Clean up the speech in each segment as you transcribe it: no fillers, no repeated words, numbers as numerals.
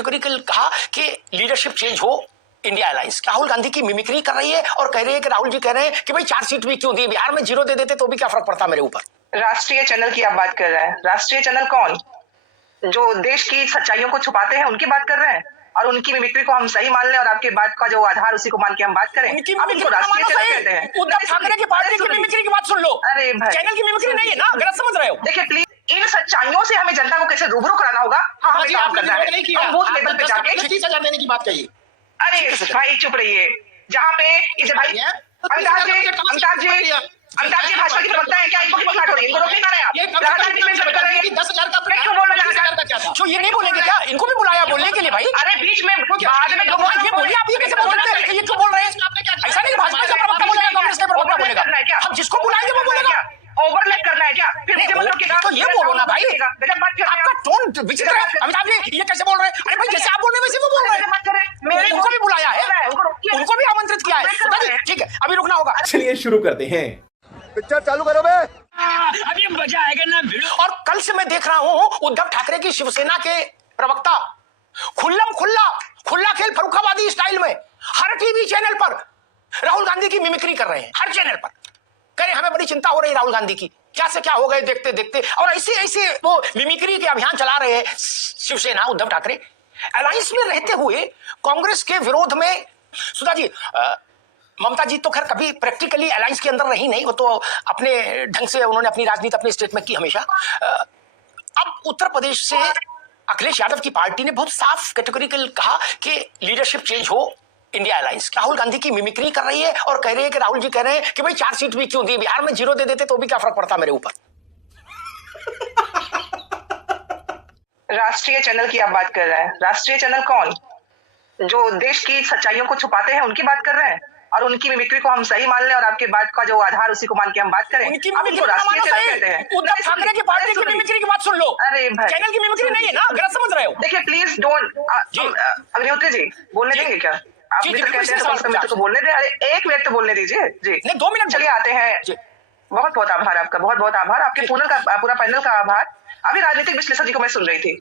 Categorical कहा कि leadership change हो इंडिया अलायंस। राहुल गांधी की मिमिक्री कर रही है और कह रही है कि राहुल जी कह रहे हैं कि भाई 4 सीट भी क्यों दी, बिहार में 0 दे देते तो भी क्या फर्क पड़ता मेरे ऊपर। राष्ट्रीय चैनल की आप बात कर रहे हैं। राष्ट्रीय चैनल कौन? जो देश की सच्चाइयों को छुपाते हैं उनकी बात कर रहे हैं और उनकी मिमिक्री को हम सही मान लें और आपके बात का जो आधार उसी को मान के हम बात करें। आप इनको राष्ट्रीय चैनल कहते हैं। उद्धव ठाकरे की पार्टी की मिमिक्री की बात सुन लो। अरे भाई, चैनल की मिमिक्री नहीं है ना, गलत समझ रहे हो। देखिए प्लीज, इन सच्चाइयों से हमें जनता को कैसे रूबरू कराना होगा, हाँ हमें काम करना है। हम बूथ लेवल पे जाके 30,000 देने की बात कही। अरे भाई चुप रहिए। जहाँ पे इसे भाई अमिताभ जी भाजपा की प्रवक्ता है क्या? इनको की पकड़ हो रही है, इनको रोकने का नहीं आप। राजनीति में सब कर रहे हैं। 10,000 का क्यों बोल रहे हैं? क्यों ये नहीं बोलेंगे क्या? इनको भी बुलाया बोलने के लिए भाई। अरे बीच में बाद में ये बोलिए, आप ये कैसे बोल सकते हैं? ये क्यों बोल रहे हैं? ऐसा नहीं भाजपा का प्रवक्ता बोलेगा, कांग्रेस का प्रवक्ता बोलेगा। हम जिसको बुलाएंगे वो बोलेगा। ओवरलैप करना है क्या? फिर मुझे मत रोकिएगा। तो ये बोलो ना भाई, आपका टोन विचित्र है। अमिताभ जी ये कैसे बोल रहे हैं? अरे भाई जैसे आप बोल रहे हैं वैसे वो बोल रहे हैं। मेरे उनको भी बुलाया है, उनको भी आमंत्रित किया है। ठीक है, अभी रुकना होगा। चलिए शुरू करते हैं। पिक्चर चालू करो बे। अभी मजा आएगा ना। और कल से मैं देख रहा हूं उद्धव ठाकरे की शिवसेना के प्रवक्ता खुला खेल फर्रुखाबादी स्टाइल में हर टीवी चैनल पर राहुल गांधी की मिमिक्री कर रहे हैं। हर चैनल पर कह रहे हमें बड़ी चिंता हो रही है राहुल गांधी की, क्या से क्या हो गए देखते देखते। और ऐसे वो मिमिक्री के अभियान चला रहे हैं शिवसेना उद्धव ठाकरे। अलायंस में रहते हुए कांग्रेस के विरोध में सुधा जी, ममता जी तो खैर कभी प्रैक्टिकली अलायंस के अंदर रही नहीं, वो तो अपने ढंग से उन्होंने अपनी राजनीति अपने स्टेट में की हमेशा। अब उत्तर प्रदेश से अखिलेश यादव की पार्टी ने बहुत साफ कैटेगोरिकल कहा कि लीडरशिप चेंज हो इंडिया अलायंस। राहुल गांधी की मिमिक्री कर रही है और कह रही है कि राहुल जी कह रहे हैं कि भाई 4 सीट भी क्यों दी, बिहार में 0 दे देते तो भी क्या फर्क पड़ता मेरे ऊपर। राष्ट्रीय चैनल की आप बात कर रहे हैं। राष्ट्रीय चैनल कौन? जो देश की सच्चाइयों को छुपाते हैं उनकी बात कर रहे हैं और उनकी मिमिक्री को हम सही मान लें और आपके बात का जो आधार उसी को मान के हम बात करें। आप इनको राष्ट्रीय चैनल कहते हैं। उद्धव ठाकरे की पार्टी की मिमिक्री की बात सुन लो। अरे भाई, चैनल की मिमिक्री नहीं है ना, गलत समझ रहे हो। देखिए प्लीज डोंट। अग्निहोत्री जी बोलने देंगे क्या? आप मित्र कहते हैं तो मित्र को बोलने दें। अरे 1 मिनट तो बोलने दीजिए जी। नहीं 2 मिनट चलिए आते हैं। बहुत बहुत आभार आपका, बहुत बहुत आभार आपके पूरा पैनल का आभार। अभी राजनीतिक विश्लेषक जी को मैं सुन रही थी,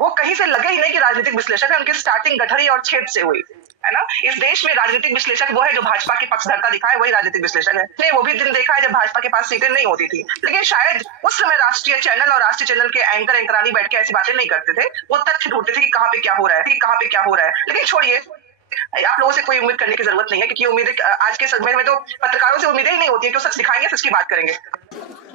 वो कहीं से लगे ही नहीं कि राजनीतिक विश्लेषक है। उनकी स्टार्टिंग गठरी और छेद से हुई है ना। इस देश में राजनीतिक विश्लेषक वो है जो भाजपा की पक्षधरता दिखाए, वही राजनीतिक विश्लेषक है। नहीं, वो भी दिन देखा है जब भाजपा के पास सीटें नहीं होती थी, लेकिन शायद उस समय राष्ट्रीय चैनल और राष्ट्रीय चैनल के एंकरानी बैठ के ऐसी बातें नहीं करते थे। वो तथ्य ढूंढते थे कि कहाँ पे क्या हो रहा है, लेकिन छोड़िए, आप लोगों से कोई उम्मीद करने की जरूरत नहीं है, क्योंकि उम्मीदें आज के समय में तो पत्रकारों से उम्मीदें ही नहीं होती है कि वो सच दिखाएंगे, सच की बात करेंगे।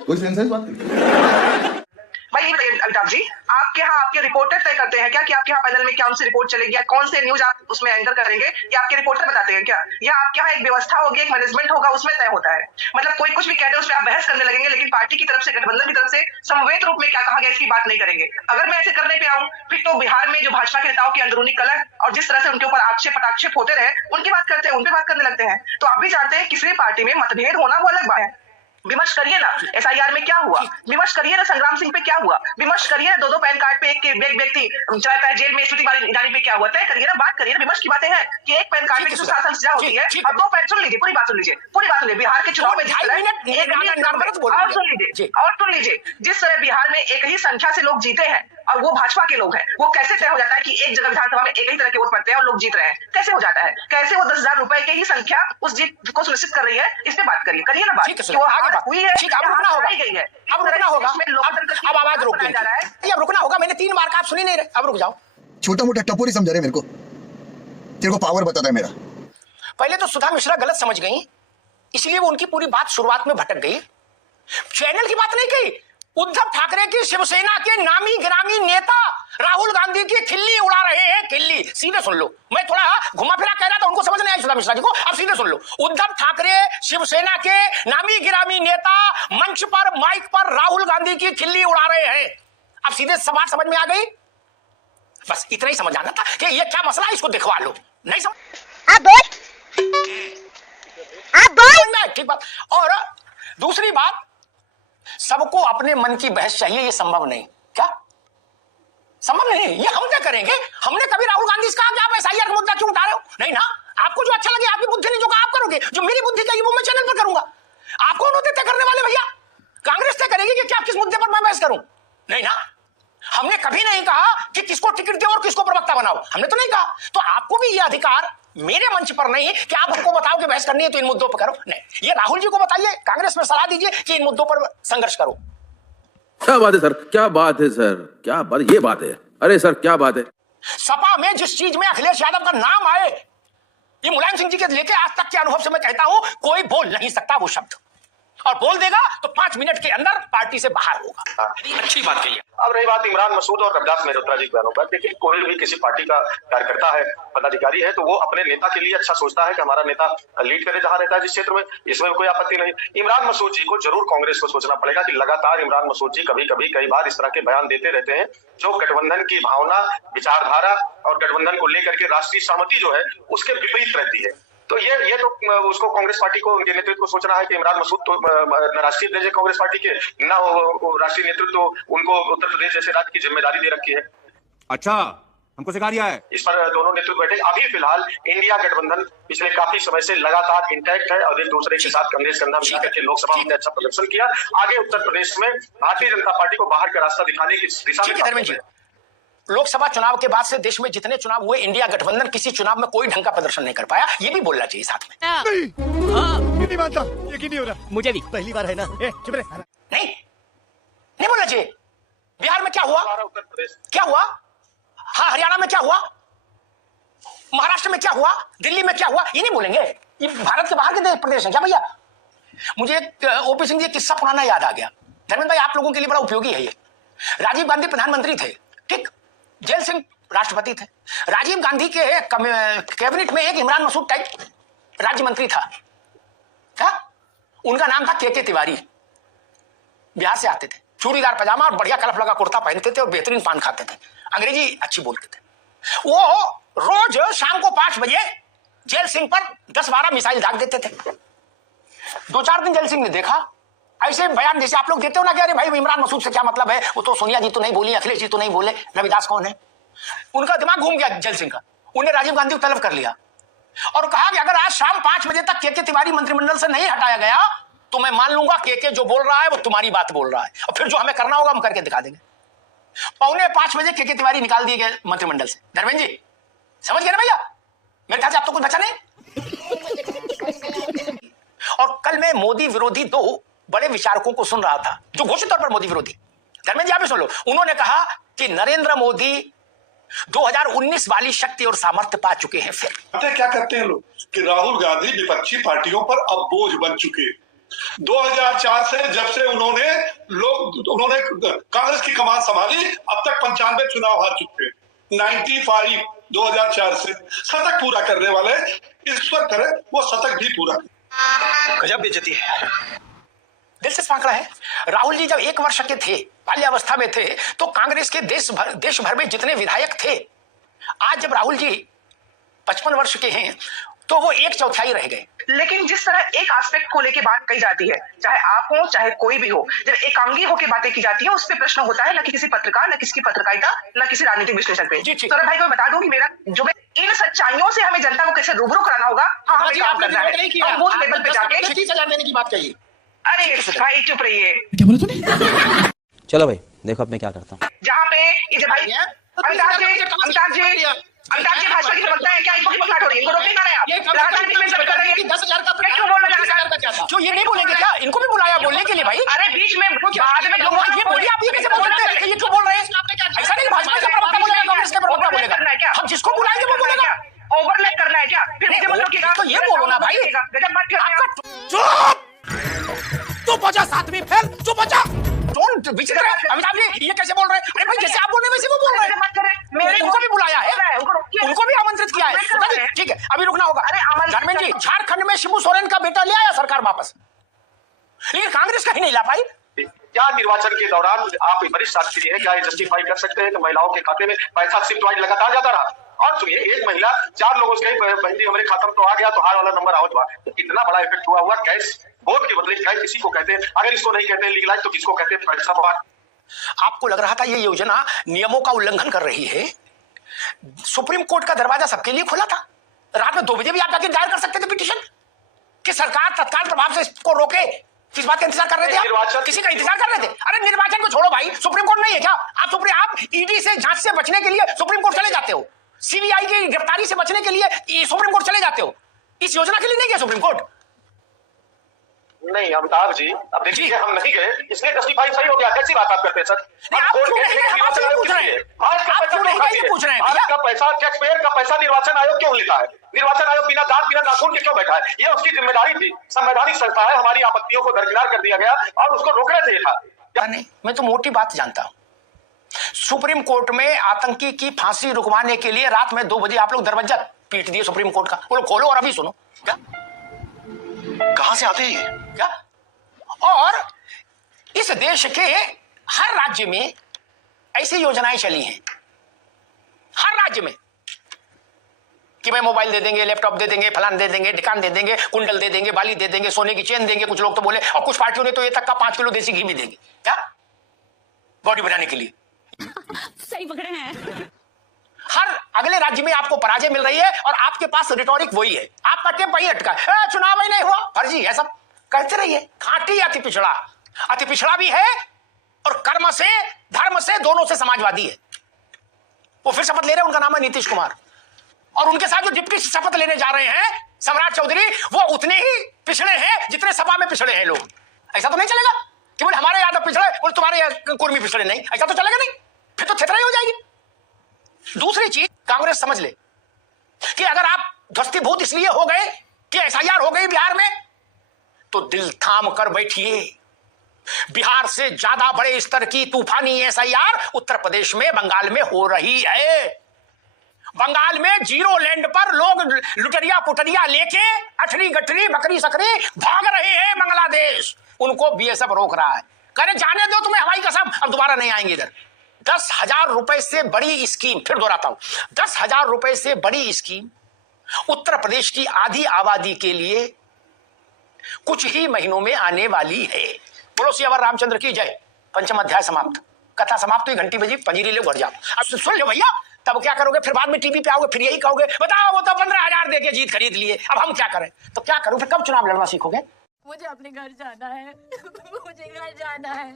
कोई सेंस है इस बात की? भाई ये बताइए अमिताभ जी, आपके यहाँ आपके रिपोर्टर तय करते हैं क्या कि आपके यहाँ पैनल में कौन सी रिपोर्ट चलेगी या कौन से न्यूज आप उसमें एंकर करेंगे, या आपके रिपोर्टर बताते हैं क्या? या आपके यहाँ एक व्यवस्था होगी, एक मैनेजमेंट होगा, उसमें तय होता है? मतलब कोई कुछ भी कहते हैं उस पर आप बहस करने लगेंगे, लेकिन पार्टी की तरफ से, गठबंधन की तरफ से समवेत रूप में क्या कहा गया इसकी बात नहीं करेंगे। अगर मैं ऐसे करने पे आऊँ फिर तो बिहार में जो भाजपा के नेताओं की अंदरूनी कलह और जिस तरह से उनके ऊपर आक्षेप होते रहे, उनकी बात करते हैं, उन पर बात करने लगते हैं। तो आप भी जानते हैं किसी पार्टी में मतभेद होना वो अलग बात है। विमर्श करिए ना SIR में क्या हुआ, विमर्श करिए ना संग्राम सिंह पे क्या हुआ, विमर्श करिए ना 2-2 पैन कार्ड पे एक व्यक्ति चाहे जेल में स्मृति ईरानी पे क्या हुआ, तय करिए ना, बात करिए ना। विमर्श की बातें हैं कि एक पैन कार्ड पे 7 साल सजा होती है और 2 पैन। सुन लीजिए, पूरी बात सुन लीजिए। बिहार के चुनाव में और सुन लीजिए, जिस तरह बिहार में एक ही संख्या से लोग जीते हैं और वो भाजपा के लोग हैं, वो कैसे तय हो जाता है कि एक जगह विधानसभा में एक ही तरह के वोट पड़ते हैं और लोग जीत रहे हैं? कैसे हो जाता है? कैसे वो 10,000 रुपए की ही संख्या उस जीत को सुनिश्चित कर रही है? इस पे बात करिए ना बात कि वो हार हुई है, गई है। अब रुकना होगा, अब आवाज रोक दी जा रहा है। अब रुकना होगा, मैंने 3 बार कहा, आप सुनी नहीं रहे, अब रुक जाओ। छोटा मोटा टपोरी समझा रहे मेरे को, तेरे को पावर बताता है मेरा। पहले तो सुधा मिश्रा गलत समझ गई, इसलिए वो उनकी पूरी बात शुरुआत में भटक गई। चैनल की बात नहीं कही, उद्धव ठाकरे की शिवसेना के नामी गिरामी नेता राहुल गांधी की खिल्ली उड़ा रहे हैं। खिल्ली सीधे सुन लो, मैं थोड़ा घुमा फिरा कह रहा था, उनको समझ नहीं आई सुधा मिश्रा जी को, अब सीधे सुन लो। उद्धव ठाकरे शिवसेना के नामी गिरामी नेता मंच पर माइक पर राहुल गांधी की खिल्ली उड़ा रहे हैं। अब सीधे बात समझ में आ गई, बस इतना ही समझ आना था कि ये क्या मसला है, इसको दिखवा लो। नहीं समझ आप बोल ठीक बात। और दूसरी बात, सबको अपने मन की बहस चाहिए, ये संभव नहीं। क्या संभव नहीं? ये हम क्या करेंगे? हमने कभी राहुल गांधी से कहा कि आप SIR का मुद्दा क्यों उठा रहे हो? नहीं ना। आपको जो अच्छा लगे, आपकी बुद्धि नहीं, जो आप करोगे, जो मेरी बुद्धि कहेगी वो मैं चैनल पर करूंगा। आप कौन होते तय करने वाले भैया? कांग्रेस तय करेगी कि क्या किस मुद्दे पर मैं बहस करूं? नहीं ना। हमने कभी नहीं कहा कि किसको टिकट दो और किसको प्रवक्ता बनाओ, हमने तो नहीं कहा। तो आपको भी ये अधिकार मेरे मंच पर नहीं कि आप हमको बताओ कि बहस करनी है तो इन मुद्दों पर करो। नहीं, ये राहुल जी को बताइए, कांग्रेस में सलाह दीजिए कि इन मुद्दों पर संघर्ष करो। क्या बात है सर, क्या बात है सर, क्या बात, ये बात है। अरे सर क्या बात है। सपा में जिस चीज में अखिलेश यादव का नाम आए, ये मुलायम सिंह जी के लेके आज तक के अनुभव से मैं कहता हूं, कोई बोल नहीं सकता वो शब्द, और बोल देगा तो 5 मिनट के अंदर पार्टी से बाहर होगा। अच्छी बात कही है। अब रही बात इमरान मसूद और रविदास मेहरोत्रा जी के बयानों पर, देखिए कोई भी किसी पार्टी का कार्यकर्ता है, पदाधिकारी है, तो वो अपने नेता के लिए अच्छा सोचता है कि हमारा नेता लीड करे जहां रहता है जिस क्षेत्र में, इसमें कोई आपत्ति नहीं। इमरान मसूद जी को जरूर कांग्रेस को सोचना पड़ेगा कि लगातार इमरान मसूद जी कभी कभी कई बार इस तरह के बयान देते रहते हैं जो गठबंधन की भावना, विचारधारा और गठबंधन को लेकर के राष्ट्रीय सहमति जो है उसके विपरीत रहती है। तो ये तो उसको कांग्रेस पार्टी को, उनके नेतृत्व को सोचना है कि इमरान मसूद तो न राष्ट्रीय अध्यक्ष है कांग्रेस पार्टी के, न राष्ट्रीय नेतृत्व उनको उत्तर प्रदेश जैसे राज्य की जिम्मेदारी दे रखी है। अच्छा, हमको सिखा दिया है। इस पर दोनों नेतृत्व बैठे। अभी फिलहाल इंडिया गठबंधन पिछले काफी समय से लगातार इंटैक्ट है और एक दूसरे के साथ कंधे से कंधा मिलाकर के लोकसभा में अच्छा प्रदर्शन किया। आगे उत्तर प्रदेश में भारतीय जनता पार्टी को बाहर का रास्ता दिखाने की दिशा में लोकसभा चुनाव के बाद से देश में जितने चुनाव हुए, इंडिया गठबंधन किसी चुनाव में कोई ढंग का प्रदर्शन नहीं कर पाया। ये भी बोलना चाहिए साथ में। नहीं मानता, यकीन नहीं हो रहा मुझे भी, पहली बार है ना। चुप रहे। नहीं बोलना चाहिए। बिहार में क्या हुआ, उत्तर प्रदेश क्या हुआ, हाँ हरियाणा में क्या हुआ, महाराष्ट्र में क्या हुआ, दिल्ली में क्या हुआ, ये नहीं बोलेंगे। ये भारत के बाहर के प्रदेश है क्या भैया। मुझे ओपी सिंह जी किस्सा पुराना याद आ गया। धर्मेंद्र भाई, आप लोगों के लिए बड़ा उपयोगी है ये। राजीव गांधी प्रधानमंत्री थे, ठीक, जेल सिंह राष्ट्रपति थे। राजीव गांधी के कैबिनेट में एक इमरान मसूद टाइप राज्य मंत्री था, उनका नाम था के तिवारी। बिहार से आते थे, चूड़ीदार पजामा और बढ़िया कलफ लगा कुर्ता पहनते थे और बेहतरीन पान खाते थे, अंग्रेजी अच्छी बोलते थे। वो रोज शाम को 5 बजे जेल सिंह पर 10-12 मिसाइल दाग देते थे। 2-4 दिन जेल सिंह ने देखा, ऐसे बयान जैसे आप लोग देते हो ना कि अरे भाई इमरान मसूद से क्या मतलब है, वो तो सोनिया जी तो नहीं बोली, अखिलेश जी तो नहीं बोले, रविदास कौन है। उनका दिमाग घूम गया जेल सिंह का। उन्हें राजीव गांधी को तलब कर लिया और कहा कि अगर आज शाम 5 बजे तक के तिवारी मंत्रिमंडल से नहीं हटाया गया तो मैं मान लूंगा के जो बोल रहा है वो तुम्हारी बात बोल रहा है, और फिर जो हमें करना होगा हम करके दिखा देंगे। 4:45 बजे के तिवारी निकाल दिए गए मंत्रिमंडल से। धर्मेंद्र जी समझ गए ना भैया, मेरे ख्याल से आप तो कुछ बचा नहीं। और कल मैं मोदी विरोधी 2 बड़े विचारकों को सुन रहा था जो घोषित तौर पर मोदी विरोधी। धर्मेंद्र जी आप भी सुन लो। उन्होंने कहा कि नरेंद्र मोदी 2019 वाली शक्ति और सामर्थ्य पा चुके हैं। फिर क्या करते हैं लोग कि राहुल गांधी विपक्षी पार्टियों पर अब बोझ बन चुके। 2004 से जब से उन्होंने कांग्रेस की कमान संभाली, अब तक 95 चुनाव हार चुके। 95 2004 से शतक पूरा करने वाले इस पर करे वो शतक भी पूरा। गजब बेइज्जती है, दिलचस्प आंकड़ा है। राहुल जी जब 1 वर्ष के थे, बाल्यावस्था में थे, तो कांग्रेस के देश भर में जितने विधायक थे, आज जब राहुल जी 55 वर्ष के हैं तो वो 1/4 रह गए। लेकिन जिस तरह एक एस्पेक्ट को लेके बात कही जाती है, चाहे आप हो चाहे कोई भी हो, जब एकांगी होकर बातें की जाती है उस पर प्रश्न होता है न कि किसी पत्रकार, न किसी पत्रकारिता, न किसी राजनीतिक विश्लेषक पे। तो भाई को बता दूं कि मेरा जो इन सच्चाइयों से हमें जनता को कैसे रूबरू कराना होगा, हाँ हमें काम करना है। हम बूथ लेवल पे जाके 30,000 देने की बात कही। अरे भाई चुप रहिए। क्या बोला तूने? चलो भाई देखो अब मैं क्या करता हूँ। जहाँ पे ये भाई अमिताभ जी भाजपा की प्रवक्ता है क्या, इनको की पकड़ हो रही है, इनको रोक नहीं पा रहे आप। 10,000 का क्यों ये नहीं बोलेंगे क्या, इनको भी बुलाया बोलने के लिए भाई। अरे बीच में बाद में ये बोलिए, आप ये कैसे बोल सकते हैं, ये क्यों बोल रहे हैं। ऐसा नहीं भाजपा का प्रवक्ता बोलेगा, कांग्रेस का प्रवक्ता बोलेगा, हम जिसको बुलाएंगे वो बोलेगा। ओवरलैप करना है क्या, फिर मतलब तो ये बोलो ना भाई। गजब मत तू बचा, साथ में फिर तू बचा। विचित्र है अमिताभ जी, ये कैसे बोल रहे हैं। अरे भाई जैसे आप बोल रहे हैं वैसे वो बोल रहे हैं। उनको भी बुलाया है, उनको भी आमंत्रित किया है। ठीक है, अभी रुकना होगा। धर्मेंद्र जी, झारखंड में शिबू सोरेन का बेटा ले आया सरकार वापस, लेकिन कांग्रेस का ही नहीं ला पाई। क्या निर्वाचन के दौरान आप वरिष्ठ शास्त्री हैं, क्या ये जस्टिफाई कर सकते हैं कि महिलाओं के खाते में पैसा शिफ्ट वाइज लगातार जाता रहा। और सुनिए, एक महिला 4 लोगों से बहन जी हमारे खाते में तो आ गया तो हार वाला नंबर आवत हुआ, तो कितना बड़ा इफेक्ट हुआ। कैश वोट के बदले कैश किसी को कहते हैं, अगर इसको नहीं कहते लीगलाइज तो किसको कहते हैं, पैसा बाहर। आपको लग रहा था ये योजना नियमों का उल्लंघन कर रही है। सुप्रीम कोर्ट का दरवाजा सबके लिए खुला था। रात में 2 बजे भी आप जाके दायर कर सकते थे पिटीशन कि सरकार तत्काल प्रभाव से इसको रोके। किस बात का इंतजार कर रहे थे आप? किसी का इंतजार कर रहे थे। अरे निर्वाचन को छोड़ो भाई, सुप्रीम कोर्ट नहीं है क्या? आप ईडी से जांच से बचने के लिए सुप्रीम कोर्ट चले जाते हो, सीबीआई की गिरफ्तारी से बचने के लिए सुप्रीम कोर्ट चले जाते हो। इस योजना के लिए नहीं गया सुप्रीम कोर्ट? नहीं अमिताभ जी, अब देखिए हम नहीं गए, इसलिए जस्टिफाई सही हो गया। कैसी बात आप करते हैं सर? आप क्यों नहीं गए? हम आपसे पूछ रहे हैं। आप क्यों नहीं गए ये पूछ रहे हैं? भारत का पैसा, टैक्स पेयर का पैसा निर्वाचन आयोग क्यों लेता है? निर्वाचन आयोग बिना दांत बिना नाखून के क्यों बैठा है? ये उसकी जिम्मेदारी थी, संवैधानिक संस्था है, हमारी आपत्तियों को दरकिनार कर दिया गया और उसको रोकना चाहिए था। नहीं, मैं तो मोटी बात जानता हूं। सुप्रीम कोर्ट में आतंकी की फांसी रुकवाने के लिए रात में 2 बजे आप लोग दरवाजा पीट दिए सुप्रीम कोर्ट का। बोलो खोलो और अभी सुनो। क्या कहां से आते हैं क्या? और इस देश के हर राज्य में ऐसी योजनाएं चली हैं, हर राज्य में, कि भाई मोबाइल दे देंगे, लैपटॉप दे देंगे, फलान दे देंगे, ढिकान दे देंगे, कुंडल दे देंगे, बाली दे देंगे, सोने की चेन देंगे, कुछ लोग तो बोले, और कुछ पार्टियों ने तो ये तक का 5 किलो देसी घी भी देंगे। क्या? बॉडी बनाने के लिए। सही पकड़े हैं। हर अगले राज्य में आपको पराजय मिल रही है और आपके पास रिटोरिक वही है, आपका टेप वही अटका है, चुनाव ही नहीं हुआ, फर्जी है, सब कहते रहिए। खाटी अति पिछड़ा भी है और कर्म से धर्म से दोनों से समाजवादी है। वो फिर शपथ ले रहे हैं, उनका नाम है नीतीश कुमार, और उनके साथ जो डिप्टी शपथ लेने जा रहे हैं सम्राट चौधरी, वो उतने ही पिछड़े हैं जितने सपा में पिछड़े हैं लोग। ऐसा तो नहीं चलेगा कि बोले हमारे यादव पिछड़े और तुम्हारे कुर्मी पिछड़े नहीं, ऐसा तो चलेगा नहीं, फिर तो थेतराई हो जाएगी। दूसरी चीज कांग्रेस समझ ले कि अगर आप ध्वस्तीभूत इसलिए हो गए कि एसआईआर हो गई बिहार में, तो दिल थाम कर बैठिए। बिहार से ज्यादा बड़े स्तर की तूफानी एसआईआर उत्तर प्रदेश में, बंगाल में हो रही है। बंगाल में जीरो लैंड पर लोग लुटरिया पुटरिया लेके अठरी गठरी बकरी सकरी भाग रहे हैं बांग्लादेश, उनको बीएसएफ रोक रहा है। कह जाने दो तुम्हें हवाई कसम, अब दोबारा नहीं आएंगे इधर। 10,000 रुपए से बड़ी स्कीम, फिर दोहराता हूं, 10,000 रुपए से बड़ी स्कीम उत्तर प्रदेश की आधी आबादी के लिए कुछ ही महीनों में आने वाली है। बोलो सियावर रामचंद्र की जय। पंचम अध्याय समाप्त, कथा समाप्त हुई, घंटी बजी, पंजीरी ले घर जाओ। अब सुन लो भैया, तब क्या करोगे? फिर बाद में टीवी पे आओगे, फिर यही कहोगे बताओ वो तो 15,000 देके जीत खरीद लिए, अब हम क्या करें? तो क्या करूं? फिर कब चुनाव लड़ना सीखोगे? मुझे अपने घर जाना है। मुझे घर जाना है।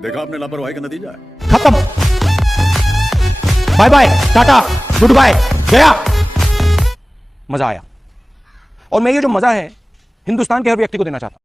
देखा आपने लापरवाही का नतीजा है। खत्म, bye bye, tata, goodbye, गया। मजा आया, और मैं ये जो मजा है हिंदुस्तान के हर व्यक्ति को देना चाहता हूं।